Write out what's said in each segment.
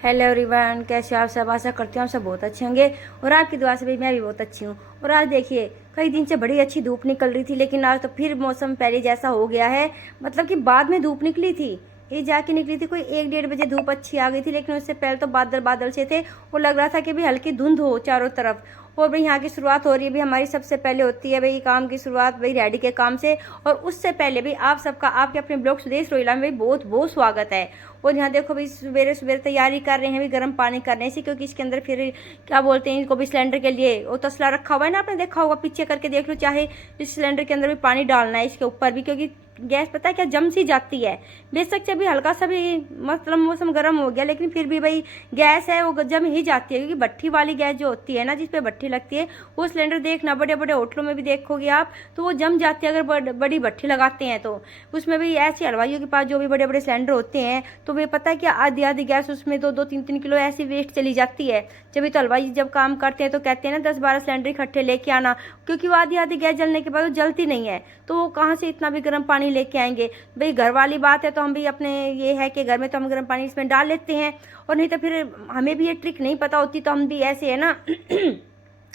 Hello everyone, कैसे हो आप सब। आशा करती हूँ आप सब बहुत अच्छे होंगे और आपकी दुआ से भी मैं भी बहुत अच्छी हूँ। और आज देखिए, कई दिन से बड़ी अच्छी धूप निकल रही थी, लेकिन आज तो फिर मौसम पहले जैसा हो गया है। मतलब कि बाद में धूप निकली थी, ये जाके निकली थी कोई 1-1:30 बजे धूप अच्छी आ गई थी, लेकिन उससे पहले तो बादल बादल से थे। वो लग रहा था कि भाई हल्की धुंध हो चारों तरफ। और भाई यहाँ की शुरुआत हो रही है, भाई हमारी सबसे पहले होती है भाई काम की शुरुआत भाई रेडी के काम से। और उससे पहले भाई आप सबका आपके अपने ब्लॉग सुदेश रोहिला में भाई बहुत बहुत स्वागत है। और यहाँ देखो भाई सवेरे सवेरे तैयारी कर रहे हैं भाई गर्म पानी करने से, क्योंकि इसके अंदर फिर क्या बोलते हैं इनको भी सिलेंडर के लिए वो तसला रखा हुआ है ना, आपने देखा होगा पीछे करके देख लो, चाहे इस सिलेंडर के अंदर भी पानी डालना है इसके ऊपर भी, क्योंकि गैस पता है क्या जम सी जाती है। बेशक से भी हल्का सा भी मतलब मौसम गर्म हो गया, लेकिन फिर भी भाई गैस है वो जम ही जाती है, क्योंकि भट्ठी वाली गैस जो होती है ना, जिसपे भट्ठी लगती है, वो सिलेंडर देखना बड़े बड़े होटलों में भी देखोगे आप तो वो जम जाती है अगर बड़ी भट्ठी लगाते हैं तो। उसमें भी ऐसे हलवाइयों के पास जो भी बड़े बड़े सिलेंडर होते हैं, तो वे पता है कि आधी आधी गैस उसमें 2-2, 3-3 किलो ऐसी वेस्ट चली जाती है। जब तो हलवाई जब काम करते हैं तो कहते हैं ना 10-12 सिलेंडर इकट्ठे लेके आना, क्योंकि वो आधी आधी गैस जलने के बाद वो जलती नहीं है, तो वो कहाँ से इतना भी गर्म पानी लेके आएंगे। भाई घर वाली बात है तो हम भी अपने ये है कि घर में तो हम गर्म पानी इसमें डाल लेते हैं, और नहीं तो फिर हमें भी ये ट्रिक नहीं पता होती तो हम भी ऐसे है ना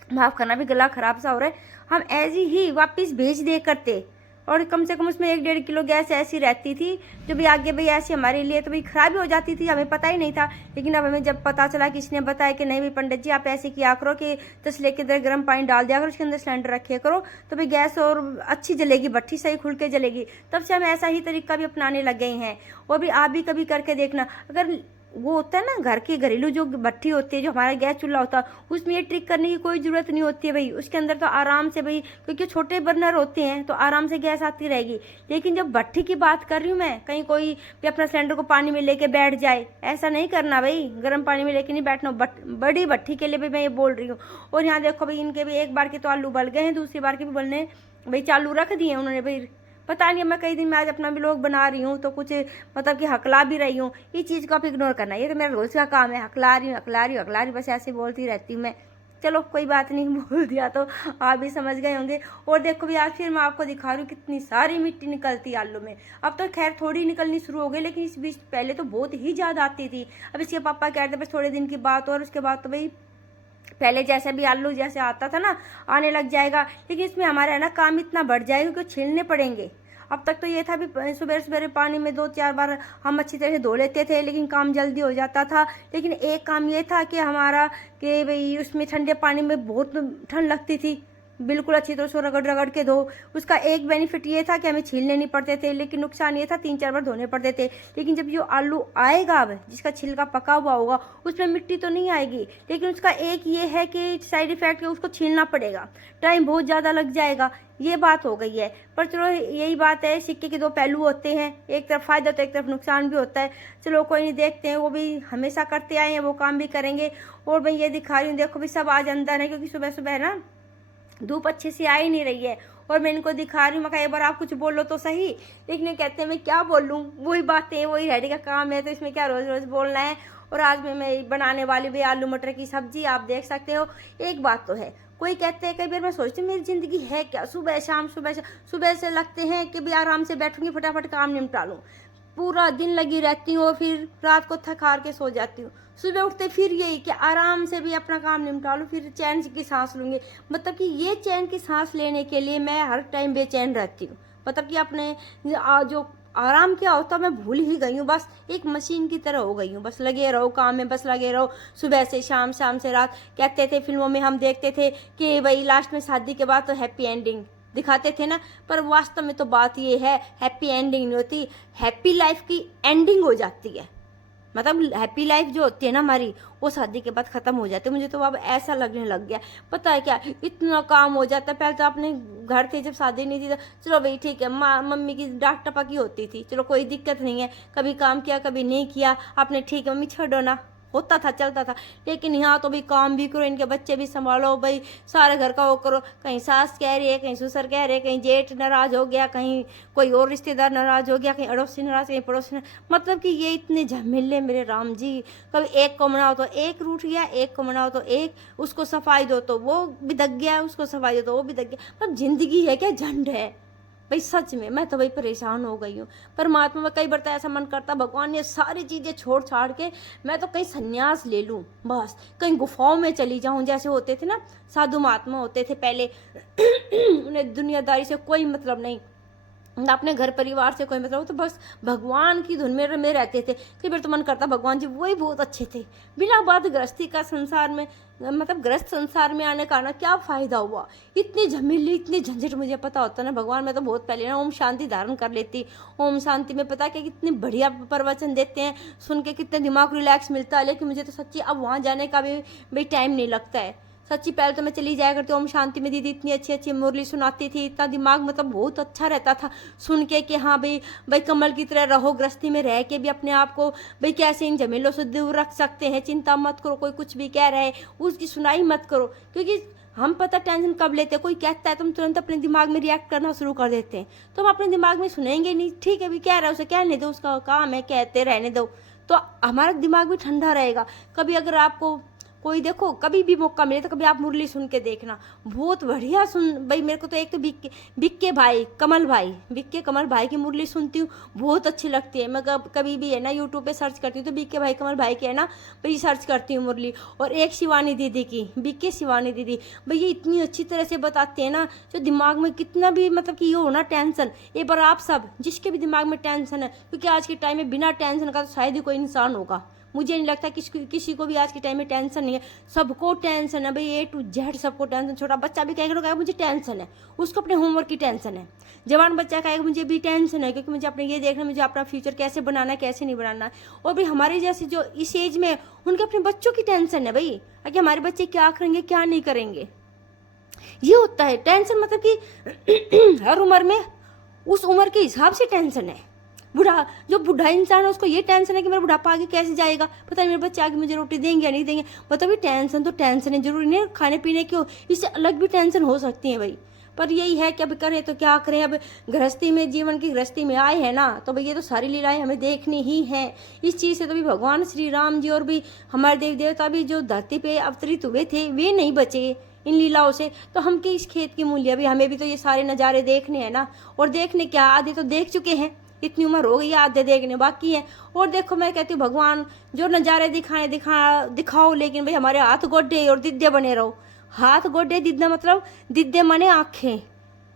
माफ़ करना, भी गला खराब सा हो रहा है, हम ऐसी ही वापस भेज दे करते। और कम से कम उसमें 1-1.5 किलो गैस ऐसी रहती थी जो भी आगे भाई ऐसी हमारे लिए तो भाई खराब ही हो जाती थी, हमें पता ही नहीं था। लेकिन अब हमें जब पता चला कि इसने बताया कि नहीं भाई पंडित जी आप ऐसे किया करो कि तसले के अंदर गर्म पानी डाल दिया करो, उसके अंदर सिलेंडर रखे करो, तो भाई गैस और अच्छी जलेगी, भट्ठी सही खुल के जलेगी। तब से हम ऐसा ही तरीका भी अपनाने लग गए हैं। और भी आप भी कभी करके देखना, अगर वो होता है ना घर की घरेलू जो भट्ठी होती है, जो हमारा गैस चूल्हा होता है, उसमें ये ट्रिक करने की कोई ज़रूरत नहीं होती है भाई। उसके अंदर तो आराम से भाई, क्योंकि छोटे बर्नर होते हैं तो आराम से गैस आती रहेगी। लेकिन जब भट्ठी की बात कर रही हूँ मैं, कहीं कोई भी अपना सिलेंडर को पानी में लेके बैठ जाए, ऐसा नहीं करना भाई, गर्म पानी में लेके नहीं बैठना। बड़ी भट्ठी के लिए भी मैं ये बोल रही हूँ। और यहाँ देखो भाई इनके भी एक बार के तो आलू उबल गए हैं, दूसरी बार के भी उबलने भाई चालू रख दिए उन्होंने भाई। पता नहीं, मैं कई दिन में आज अपना भी लोग बना रही हूँ तो कुछ मतलब कि हकला भी रही हूँ। ये चीज़ को आप इग्नोर करना, ये तो मेरा रोज़ का काम है, हकला रही हूँ हकला रही हूँ हकला रही हूँ, बस ऐसे बोलती रहती हूँ मैं। चलो कोई बात नहीं, बोल दिया तो आप भी समझ गए होंगे। और देखो भी आज फिर मैं आपको दिखा रही हूँ कितनी सारी मिट्टी निकलती है आलू में। अब तो खैर थोड़ी निकलनी शुरू हो गई, लेकिन इस बीच पहले तो बहुत ही ज़्यादा आती थी। अब इसके पापा कह रहे थे बस थोड़े दिन की बात, और उसके बाद तो भाई पहले जैसे भी आलू जैसे आता था ना आने लग जाएगा। लेकिन इसमें हमारा है ना काम इतना बढ़ जाएगा कि छीलने पड़ेंगे। अब तक तो ये था भी सुबह सुबह पानी में 2-4 बार हम अच्छी तरह से धो लेते थे, लेकिन काम जल्दी हो जाता था। लेकिन एक काम ये था कि हमारा कि भाई उसमें ठंडे पानी में बहुत ठंड लगती थी, बिल्कुल अच्छी तरह से रगड़ रगड़ के धो। उसका एक बेनिफिट ये था कि हमें छीलने नहीं पड़ते थे, लेकिन नुकसान ये था 3-4 बार धोने पड़ते थे। लेकिन जब जो आलू आएगा अब जिसका छिलका पका हुआ होगा, उसमें मिट्टी तो नहीं आएगी, लेकिन उसका एक ये है कि साइड इफेक्ट कि उसको छीलना पड़ेगा, टाइम बहुत ज़्यादा लग जाएगा। ये बात हो गई है। पर चलो यही बात है, सिक्के के दो पहलू होते हैं, एक तरफ फ़ायदा तो एक तरफ नुकसान भी होता है। चलो कोई नहीं, देखते हैं, वो भी हमेशा करते आए हैं, वो काम भी करेंगे। और मैं ये दिखा रही हूँ, देखो भी सब आज अंदर है, क्योंकि सुबह सुबह ना धूप अच्छे से आ ही नहीं रही है। और मैं इनको दिखा रही हूँ, मैं एक बार आप कुछ बोलो तो सही, लेकिन ये कहते हैं मैं क्या बोलूँ, वही बातें वही रेडी का काम है, तो इसमें क्या रोज़ रोज़ बोलना है। और आज मैं बनाने वाली भी आलू मटर की सब्जी, आप देख सकते हो। एक बात तो है, कोई कहते हैं, कई बार मैं सोचती हूँ मेरी ज़िंदगी है क्या, सुबह शाम सुबह से लगते हैं कि भी आराम से बैठूंगी फटाफट काम निपटा लूँ, पूरा दिन लगी रहती हूँ और फिर रात को थक हार के सो जाती हूँ। सुबह उठते फिर यही कि आराम से भी अपना काम निपटा लूँ, फिर चैन की सांस लूँगी। मतलब कि ये चैन की सांस लेने के लिए मैं हर टाइम बेचैन रहती हूँ। मतलब कि अपने जो आराम क्या होता मैं भूल ही गई हूँ, बस एक मशीन की तरह हो गई हूँ, बस लगे रहो काम में, बस लगे रहो सुबह से शाम, शाम से रात। कहते थे फिल्मों में हम देखते थे कि भाई लास्ट में शादी के बाद तो हैप्पी एंडिंग दिखाते थे ना, पर वास्तव में तो बात ये है हैप्पी एंडिंग नहीं होती, हैप्पी लाइफ की एंडिंग हो जाती है। मतलब हैप्पी लाइफ जो होती है ना हमारी, वो शादी के बाद ख़त्म हो जाती है। मुझे तो अब ऐसा लगने लग गया, पता है क्या, इतना काम हो जाता है। पहले तो अपने घर थे जब शादी नहीं थी तो चलो भाई ठीक है, माँ मम्मी की डांट टपकी होती थी, चलो कोई दिक्कत नहीं है, कभी काम किया कभी नहीं किया आपने, ठीक है मम्मी छोड़ो ना, होता था चलता था। लेकिन यहाँ तो भाई काम भी करो, इनके बच्चे भी संभालो भाई, सारे घर का वो करो, कहीं सास कह रही है, कहीं ससुर कह रहे हैं, कहीं जेठ नाराज हो गया, कहीं कोई और रिश्तेदार नाराज हो गया, कहीं अड़ोसी नाराज, कहीं पड़ोसी मतलब कि ये इतने झमेले मेरे राम जी। कभी एक को मनाओ तो एक रूठ गया, एक को मनाओ तो एक, उसको सफाई दो तो वो बिदक गया, उसको सफाई दो तो वो बिदक गया। मतलब जिंदगी है क्या, झंड है। भाई सच में मैं तो भाई परेशान हो गई हूँ। परमात्मा में कई बार तो ऐसा मन करता भगवान ये सारी चीज़ें छोड़ छाड़ के मैं तो कहीं संन्यास ले लूँ, बस कहीं गुफाओं में चली जाऊँ, जैसे होते थे ना साधु महात्मा होते थे पहले उन्हें दुनियादारी से कोई मतलब नहीं, ना अपने घर परिवार से कोई मतलब, तो बस भगवान की धुन में रहते थे। कई बार तो मन करता भगवान जी वही बहुत अच्छे थे, बिना बात गृहस्थी का संसार में, मतलब ग्रस्त संसार में आने का ना क्या फायदा हुआ, इतनी झमेली इतनी झंझट। मुझे पता होता ना भगवान, मैं तो बहुत पहले ना ओम शांति धारण कर लेती। ओम शांति में पता क्या कितने बढ़िया प्रवचन देते हैं, सुन के कितने दिमाग रिलैक्स मिलता है। लेकिन मुझे तो सच्ची अब वहाँ जाने का भी भाई टाइम नहीं लगता है। सच्ची पहले तो मैं चली जाया करती ओम शांति में, दीदी इतनी अच्छी अच्छी मुरली सुनाती थी, इतना दिमाग मतलब बहुत अच्छा रहता था सुन के कि हाँ भाई भाई कमल की तरह रहो, गृहस्थी में रह के भी अपने आप को भाई कैसे इन झमेलों से दूर रख सकते हैं। चिंता मत करो, कोई कुछ भी कह रहा है उसकी सुनाई मत करो, क्योंकि हम पता टेंशन कब लेते हैं, कोई कहता है तुम तुरंत अपने दिमाग में रिएक्ट करना शुरू कर देते हैं। तो हम अपने दिमाग में सुनेंगे नहीं, ठीक है भी कह रहा है उसे कहने दो, उसका काम है कहते रहने दो, तो हमारा दिमाग भी ठंडा रहेगा। कभी अगर आपको कोई देखो कभी भी मौका मिले तो कभी आप मुरली सुन के देखना, बहुत बढ़िया सुन भाई। मेरे को तो एक तो बिक्के भाई कमल भाई, बिक्के कमल भाई की मुरली सुनती हूँ, बहुत अच्छी लगती है। मैं कभी भी है ना यूट्यूब पे सर्च करती हूँ तो बिक्के भाई कमल भाई के है ना भाई सर्च करती हूँ मुरली। और एक शिवानी दीदी की, बिक्के शिवानी दीदी भाई ये इतनी अच्छी तरह से बताते हैं ना, जो दिमाग में कितना भी मतलब कि ये हो ना टेंशन, एक बार आप सब जिसके भी दिमाग में टेंशन है, क्योंकि आज के टाइम में बिना टेंशन का तो शायद ही कोई इंसान होगा। मुझे नहीं लगता किसी को भी आज के टाइम में टेंशन नहीं है, सबको टेंशन है भाई, ए टू जेड सबको टेंशन। छोटा बच्चा भी कहेगा मुझे टेंशन है, उसको अपने होमवर्क की टेंशन है। जवान बच्चा कहेगा मुझे भी टेंशन है, क्योंकि मुझे अपने ये देखना मुझे अपना फ्यूचर कैसे बनाना है कैसे नहीं बनाना है। और भाई हमारे जैसे जो इस एज में उनके अपने बच्चों की टेंशन है भाई, कि हमारे बच्चे क्या करेंगे क्या नहीं करेंगे, ये होता है टेंशन। मतलब कि हर उम्र में उस उम्र के हिसाब से टेंशन है। बूढ़ा जो बूढ़ा इंसान है उसको ये टेंशन है कि मेरा बुढ़ापा आगे कैसे जाएगा, पता नहीं मेरे बच्चे आगे मुझे रोटी देंगे या नहीं देंगे। मतलब ये टेंशन तो टेंशन है, जरूरी नहीं खाने पीने की हो, इससे अलग भी टेंशन हो सकती है भाई। पर यही है कि अब करें तो क्या करें, अब गृहस्थी में जीवन की गृहस्थी में आए हैं ना, तो भाई ये तो सारी लीलाएं हमें देखनी ही हैं। इस चीज़ से तो भी भगवान श्री राम जी और भी हमारे देवी देवता भी जो धरती पे अवतरित हुए थे वे नहीं बचे इन लीलाओं से। तो हम के इस खेत की मूल्य भी, हमें भी तो ये सारे नज़ारे देखने हैं ना। और देखने क्या, आधे तो देख चुके हैं, इतनी उम्र हो गई आधे देखने बाकी है। और देखो मैं कहती हूँ भगवान जो नज़ारे दिखाओ, लेकिन भाई हमारे हाथ गोड्डे और दिद्दे बने रहो। हाथ गोड्डे दिद्दा मतलब दिद्दे माने आँखें,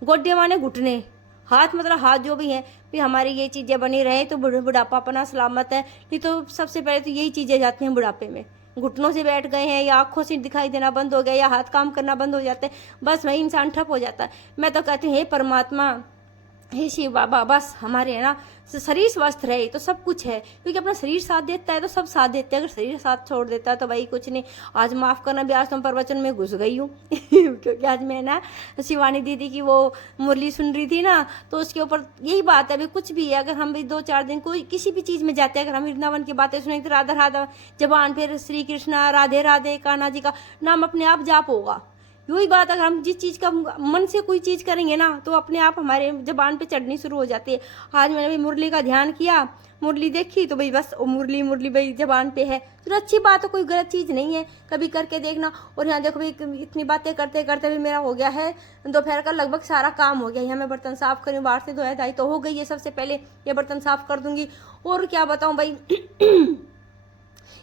गोड्डे माने घुटने, हाथ मतलब हाथ जो भी है भाई हमारी ये चीज़ें बनी रहे तो बुढ़ापा अपना सलामत है। नहीं तो सबसे पहले तो यही चीज़ें जाती हैं बुढ़ापे में, घुटनों से बैठ गए हैं या आंखों से दिखाई देना बंद हो गया या हाथ काम करना बंद हो जाते हैं, बस वही इंसान ठप हो जाता है। मैं तो कहती हूँ हे परमात्मा, हे शिव बाबा, बस हमारे है ना शरीर स्वस्थ रहे तो सब कुछ है, क्योंकि अपना शरीर साथ देता है तो सब साथ देते हैं। अगर शरीर साथ छोड़ देता है तो भाई कुछ नहीं। आज माफ़ करना भी आज तुम प्रवचन में घुस गई हूँ क्योंकि आज मैं ना शिवानी दीदी की वो मुरली सुन रही थी ना, तो उसके ऊपर यही बात है भाई कुछ भी है, अगर हम भी 2-4 दिन कोई किसी भी चीज़ में जाते हैं, अगर हम वृंदावन की बातें सुनेंगे तो राधा राधा जबान फिर श्री कृष्णा राधे राधे कान्हा जी का नाम अपने आप जाप होगा। वही बात, अगर हम जिस चीज़ का मन से कोई चीज़ करेंगे ना तो अपने आप हमारे जबान पे चढ़नी शुरू हो जाती है। आज मैंने भाई मुरली का ध्यान किया, मुरली देखी तो भाई बस मुरली मुरली भाई जबान पे है, तो अच्छी बात है, कोई गलत चीज़ नहीं है, कभी करके देखना। और यहाँ देखो भाई इतनी बातें करते करते भी मेरा हो गया है दोपहर का लगभग सारा काम हो गया। यहाँ मैं बर्तन साफ़ करूँ, बाहर से धोया धाई तो हो गई है, सबसे पहले ये बर्तन साफ़ कर दूँगी। और क्या बताऊँ भाई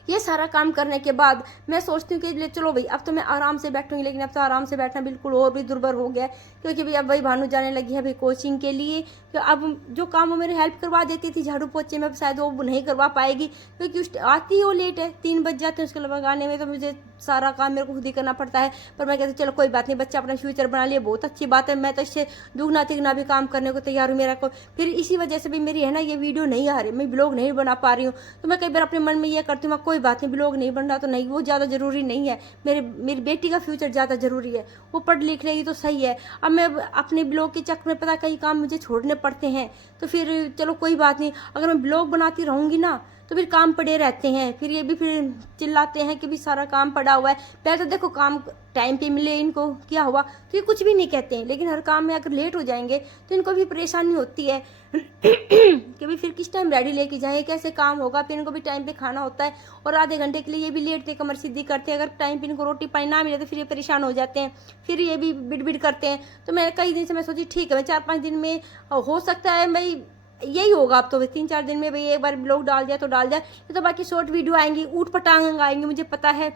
ये सारा काम करने के बाद मैं सोचती हूँ कि चलो भाई अब तो मैं आराम से बैठूंगी, लेकिन अब तो आराम से बैठना बिल्कुल और भी दुर्बर हो गया है, क्योंकि भाई अब भाई भानु जाने लगी है भाई कोचिंग के लिए। तो अब जो काम वो मेरी हेल्प करवा देती थी झाड़ू पोछे में, शायद वो नहीं करवा पाएगी, क्योंकि आती ही वो लेट है, 3 बज जाते हैं उसके लगाने में, तो मुझे सारा काम मेरे को खुद ही करना पड़ता है। पर मैं कहती चलो कोई बात नहीं, बच्चा अपना फ्यूचर बना लिया बहुत अच्छी बात है, मैं तो इससे दुगना तिगना भी काम करने को तैयार हूँ। मेरा को फिर इसी वजह से भी मेरी है ना ये वीडियो नहीं आ रही, मैं ब्लॉग नहीं बना पा रही हूँ। तो मैं कई बार अपने मन में ये करती हूँ कोई बात नहीं, ब्लॉग नहीं बन रहा तो नहीं, वो ज़्यादा ज़रूरी नहीं है, मेरी बेटी का फ्यूचर ज़्यादा ज़रूरी है, वो पढ़ लिख लेगी तो सही है। अब मैं अपने ब्लॉग के चक्कर में पता कई काम मुझे छोड़ने पड़ते हैं, तो फिर चलो कोई बात नहीं, अगर मैं ब्लॉग बनाती रहूँगी ना तो फिर काम पड़े रहते हैं, फिर ये भी फिर चिल्लाते हैं कि भी सारा काम पड़ा हुआ है। पहले तो देखो काम टाइम पे मिले इनको, क्या हुआ, तो ये कुछ भी नहीं कहते हैं, लेकिन हर काम में अगर लेट हो जाएंगे तो इनको भी परेशानी होती है कि भी फिर किस टाइम रेडी लेके जाएं, कैसे काम होगा, फिर इनको भी टाइम पे खाना होता है, और आधे घंटे के लिए ये भी लेट कमर सीधी करते हैं। अगर टाइम पे इनको रोटी पानी ना मिले तो फिर ये परेशान हो जाते हैं, फिर ये भी बिड़ करते हैं। तो मैं कई दिन से मैं सोची ठीक है, मैं 4-5 दिन में हो सकता है भाई यही होगा, अब तो 3-4 दिन में भाई एक बार ब्लॉग डाल दिया तो डाल दिया, तो बाकी शॉर्ट वीडियो आएंगी, ऊट पटांग आएंगे। मुझे पता है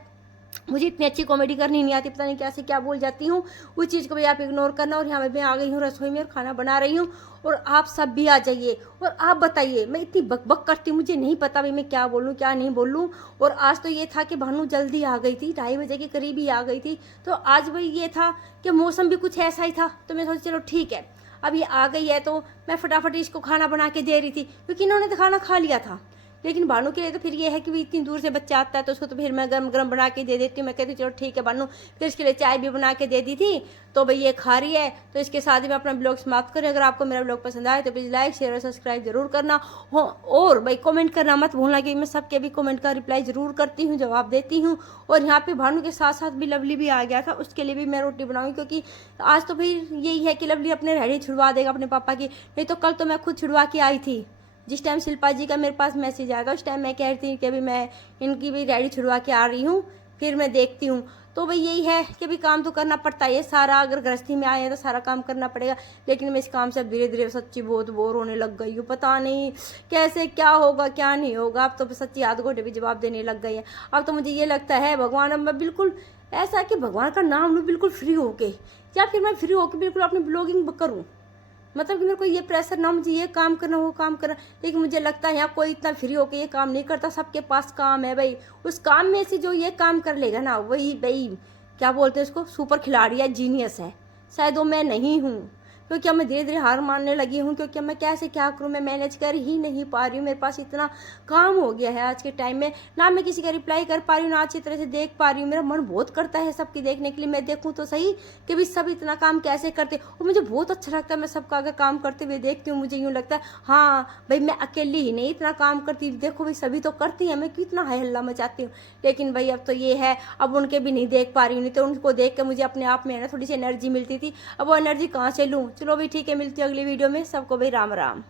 मुझे इतनी अच्छी कॉमेडी करनी नहीं आती, पता नहीं कैसे क्या बोल जाती हूँ, उस चीज़ को भी आप इग्नोर करना। और यहाँ मैं आ गई हूँ रसोई में और खाना बना रही हूँ, और आप सब भी आ जाइए और आप बताइए। मैं इतनी बकबक करती हूँ, मुझे नहीं पता भाई मैं क्या बोलूँ क्या नहीं बोलूँ। और आज तो ये था कि भानु जल्दी आ गई थी, 2:30 बजे के करीब ही आ गई थी, तो आज भाई ये था कि मौसम भी कुछ ऐसा ही था, तो मैं सोची चलो ठीक है अब ये आ गई है तो मैं फटाफट इसको खाना बना के दे रही थी, क्योंकि इन्होंने तो खाना खा लिया था। लेकिन भानु के लिए तो फिर ये है कि भी इतनी दूर से बच्चा आता है तो उसको तो फिर मैं गरम गरम बना के दे देती हूँ। मैं कहती हूँ चलो ठीक है भानु, फिर इसके लिए चाय भी बना के दे दी थी, तो भाई ये खा रही है। तो इसके साथ ही मैं अपना ब्लॉग समाप्त करें। अगर आपको मेरा ब्लॉग पसंद आए तो प्लीज़ लाइक शेयर और सब्सक्राइब जरूर करना हो, और भाई कमेंट करना मत भूलना, कि मैं सबके भी कमेंट का रिप्लाई जरूर करती हूँ, जवाब देती हूँ। और यहाँ पे भानु के साथ साथ भी लवली भी आ गया था, उसके लिए भी मैं रोटी बनाऊंगी, क्योंकि आज तो फिर यही है कि लवली अपने रेडी छुड़वा देगा अपने पापा की, नहीं तो कल तो मैं खुद छुड़वा के आई थी। जिस टाइम शिल्पा जी का मेरे पास मैसेज आएगा उस टाइम मैं कह रही थी कि अभी मैं इनकी भी रेडी छुड़वा के आ रही हूँ, फिर मैं देखती हूँ। तो भाई यही है कि भी काम तो करना पड़ता है सारा, अगर गृहस्थी में आए हैं तो सारा काम करना पड़ेगा। लेकिन मैं इस काम से धीरे धीरे सच्ची बहुत बोर होने लग गई हूँ, पता नहीं कैसे क्या होगा क्या नहीं होगा। अब तो सच्ची आध घंटे भी जवाब देने लग गई है। अब तो मुझे ये लगता है भगवान, अब मैं बिल्कुल ऐसा कि भगवान का नाम लूँ बिल्कुल फ्री होके, या फिर मैं फ्री होके बिल्कुल अपनी ब्लॉगिंग करूँ, मतलब कि मेरे को ये प्रेशर ना, मुझे ये काम करना वो काम करना। लेकिन मुझे लगता है यहाँ कोई इतना फ्री होके ये काम नहीं करता, सबके पास काम है भाई। उस काम में से जो ये काम कर लेगा ना, वही भाई क्या बोलते हैं उसको, सुपर खिलाड़ी है, जीनियस है। शायद वो मैं नहीं हूँ, क्योंकि अब मैं धीरे धीरे हार मानने लगी हूँ, क्योंकि अब मैं कैसे क्या करूँ, मैं मैनेज कर ही नहीं पा रही हूँ। मेरे पास इतना काम हो गया है आज के टाइम में, ना मैं किसी का रिप्लाई कर पा रही हूँ, ना अच्छी तरह से देख पा रही हूँ। मेरा मन बहुत करता है सबकी देखने के लिए, मैं देखूँ तो सही कि भी सब इतना काम कैसे करते, और मुझे बहुत अच्छा लगता है मैं सबका अगर काम करते हुए देखती हूँ। मुझे यूँ लगता है हाँ भाई मैं अकेली ही नहीं इतना काम करती, देखो भाई सभी तो करती हैं, मैं कितना हाय हल्ला मचाती हूँ। लेकिन भाई अब तो ये है, अब उनके भी नहीं देख पा रही हूँ, नहीं तो उनको देख के मुझे अपने आप में है ना थोड़ी सी एनर्जी मिलती थी, अब वो एनर्जी कहाँ से लूँ। चलो भाई ठीक है, मिलती है अगली वीडियो में, सबको भाई राम राम।